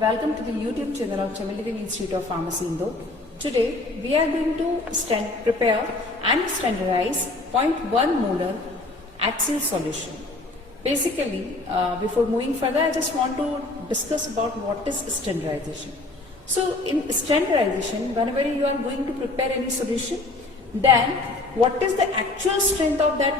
welcome to the YouTube channel of Chameleon Institute of Pharmacy Indore. Today we are going to prepare and standardize 0.1 molar HCl solution. Basically, before moving further, I just want to discuss about what is standardization. So in standardization, whenever you are going to prepare any solution, then what is the actual strength of that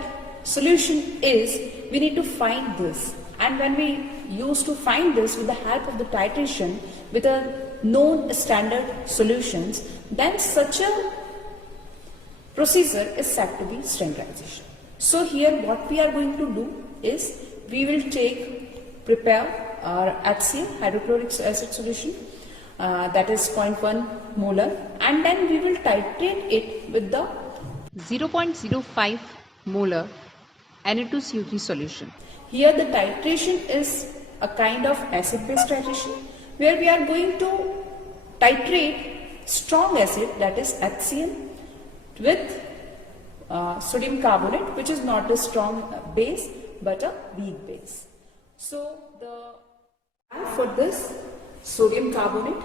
solution is, we need to find this. And when we used to find this with the help of the titration with a known standard solutions, then such a procedure is said to be standardization. So here what we are going to do is, we will prepare our HCl, hydrochloric acid solution, that is 0.1 molar, and then we will titrate it with the 0.05 molar Na2CO3 solution. Here the titration is a kind of acid-based titration, where we are going to titrate strong acid, that is HCl, with sodium carbonate, which is not a strong base but a weak base. So for this, sodium carbonate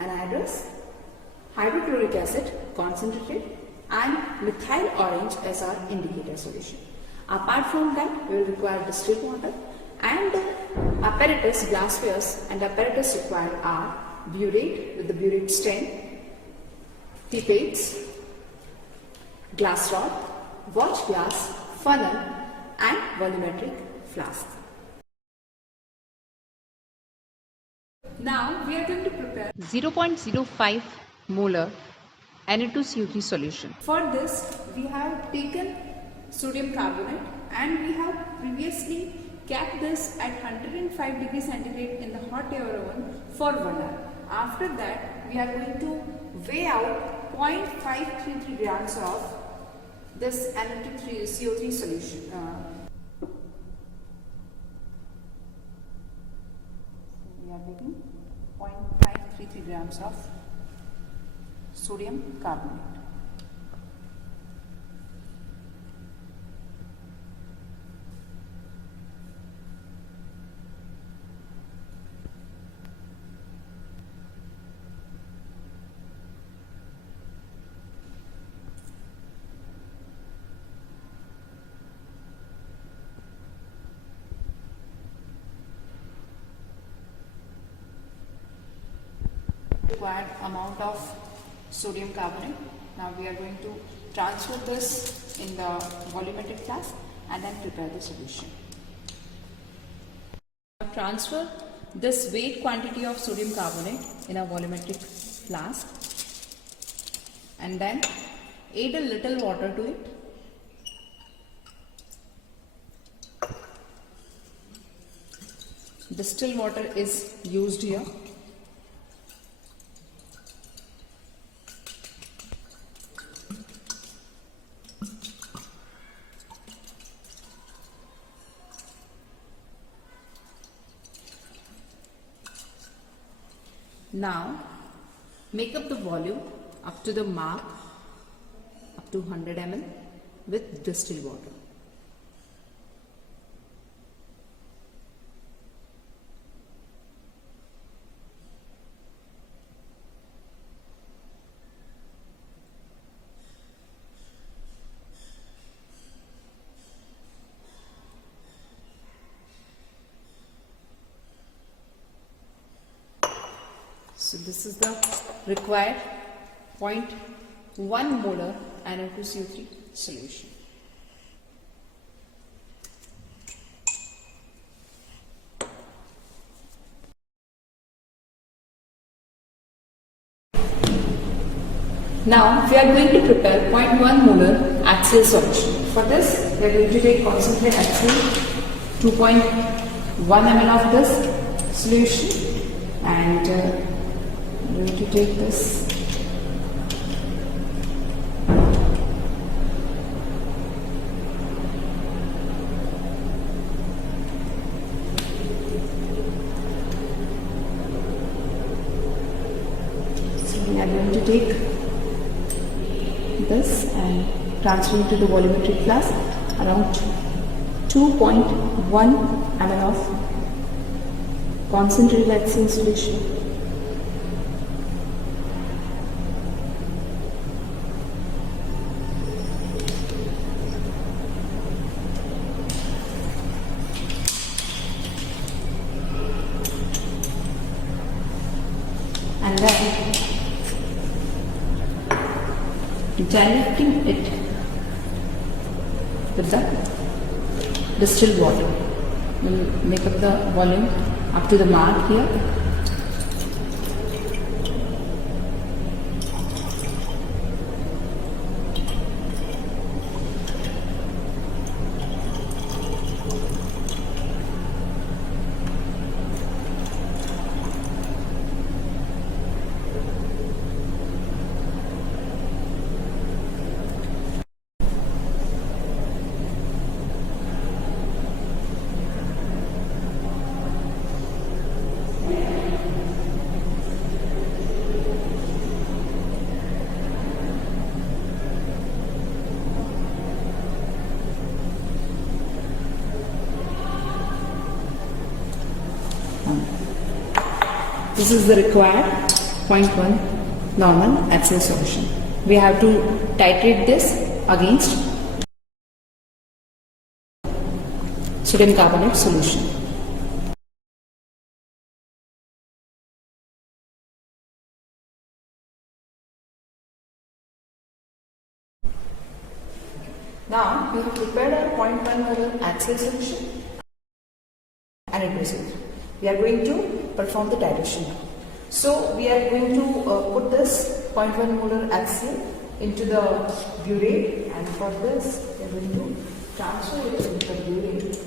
anhydrous, hydrochloric acid concentrated, and methyl orange as our indicator solution. Apart from that, we will require distilled water, and apparatus, glasswares and apparatus required are burette with the burette stain, pipettes, glass rod, watch glass, funnel, and volumetric flask. Now we are going to prepare 0.05 molar Na2CO3 solution. For this, we have taken sodium carbonate and we have previously kept this at 105 degrees centigrade in the hot air oven for 1 hour. After that, we are going to weigh out 0.533 grams of this Na2CO3 solution. We are taking 0.533 grams of sodium carbonate. Required amount of sodium carbonate. Now we are going to transfer this in the volumetric flask and then prepare the solution. Transfer this weight quantity of sodium carbonate in a volumetric flask and then add a little water to it. Distilled water is used here. Now make up the volume up to the mark, up to 100 ml with distilled water. So this is the required 0.1 molar Na2CO3 solution. Now we are going to prepare 0.1 molar HCl solution. For this, we are going to take concentrate HCl, 2.1 ml of this solution, and I'm going to take this we are going to take this and transfer it to the volumetric flask, around 2.1 ml of concentrated HCl solution. And then diluting it with the distilled water. We'll make up the volume up to the mark here. This is the required 0.1 normal HCl solution. We have to titrate this against sodium carbonate solution. Now we have prepared our 0.1 molar HCl solution and it received. We are going to perform the titration. So we are going to put this 0.1 molar HCl into the burette, and for this we are going to transfer it into the burette.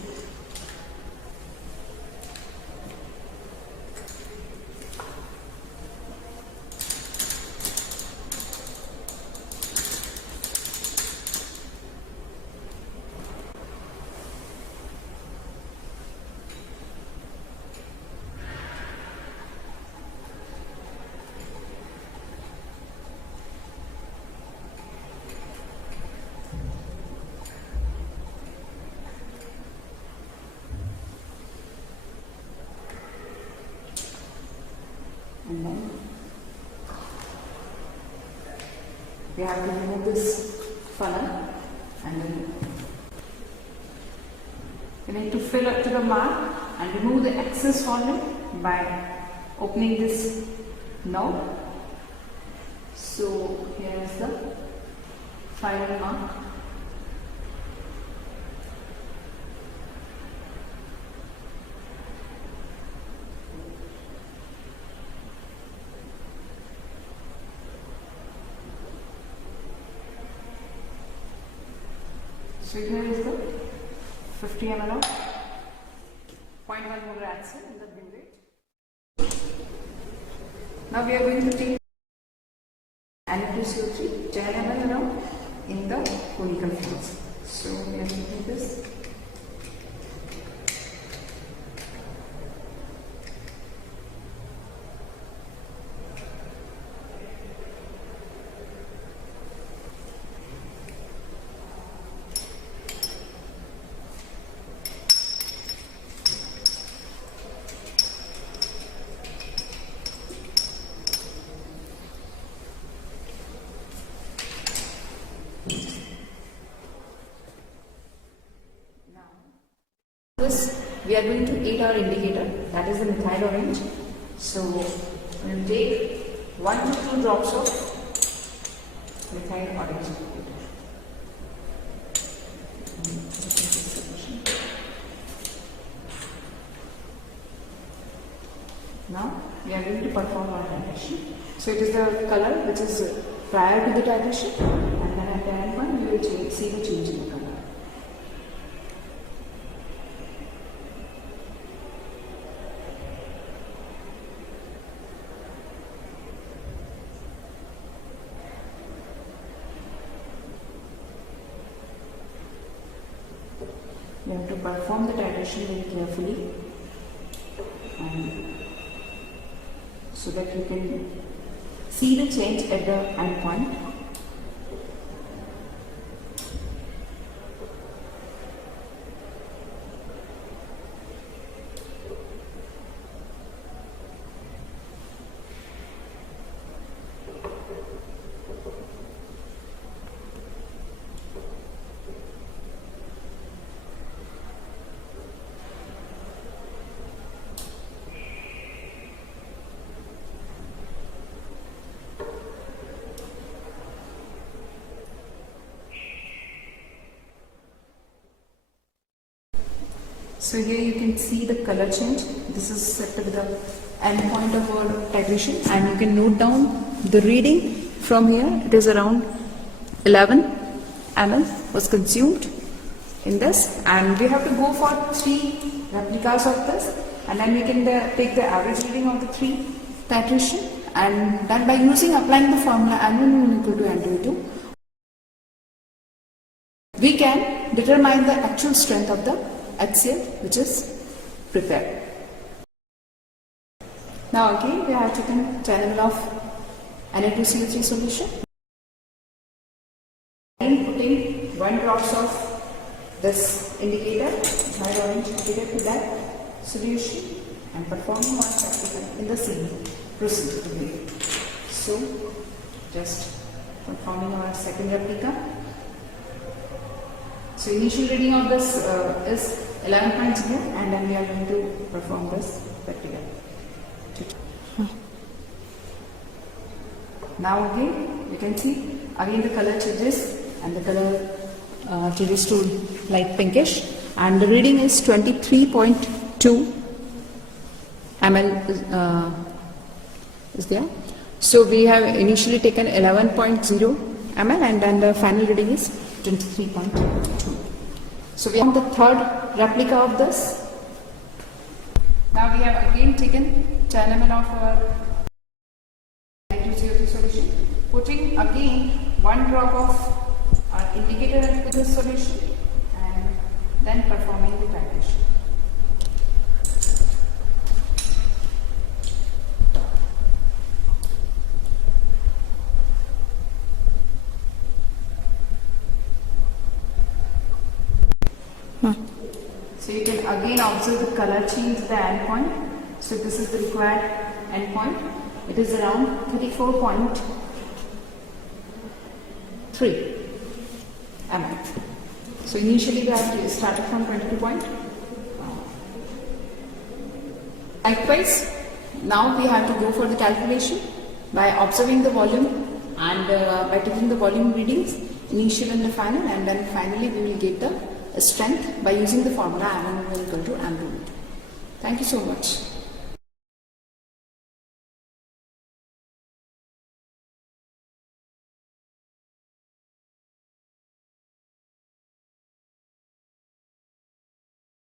And then we have to remove this funnel, and then we need to fill up to the mark and remove the excess volume by opening this knob. So here is the final mark. So here is the 50 ml of 0.1 molar HCl in the burette. Now we are going to take N HCl 10 ml around in the conical flask. So we are taking this. This we are going to eat our indicator, that is the methyl orange. So we will take 1 to 2 drops of methyl orange indicator. Now we are going to perform our titration. So it is the color which is prior to the titration, and then at the end one we will see the change in the color. You have to perform the titration very carefully, and so that you can see the change at the end point. So here you can see the color change. This is set to be the end point of our titration, and you can note down the reading from here. It is around 11 ml was consumed in this, and we have to go for 3 replicas of this, and then we can take the average reading of the 3 titration, and then by applying the formula N1 equal to N2, we can determine the actual strength of the HCl which is prepared. Now again we have taken 10 ml of Na2CO3 solution, and putting 1 drops of this indicator, my orange indicator, to that solution and performing one practical in the same procedure. So just performing our second replica. So initial reading of this is 11.0, and then we are going to perform this replica. Now again you can see again the color changes, and the color changes to light pinkish, and the reading is 23.2 ml is there. So we have initially taken 11.0 ml, and then the final reading is 23.2. So we have the third replica of this. Now we have again taken 10 ml of our CO2 solution, putting again 1 drop of our indicator into this solution, and then performing the titration. So you can again observe the color change at the end point. So this is the required end point. It is around 34.3 ml. So initially we have to start from 22 point. Likewise, now we have to go for the calculation by observing the volume and by taking the volume readings, initial and the final, and then finally we will get the strength by using the formula N1 equal to N2. Thank you so much.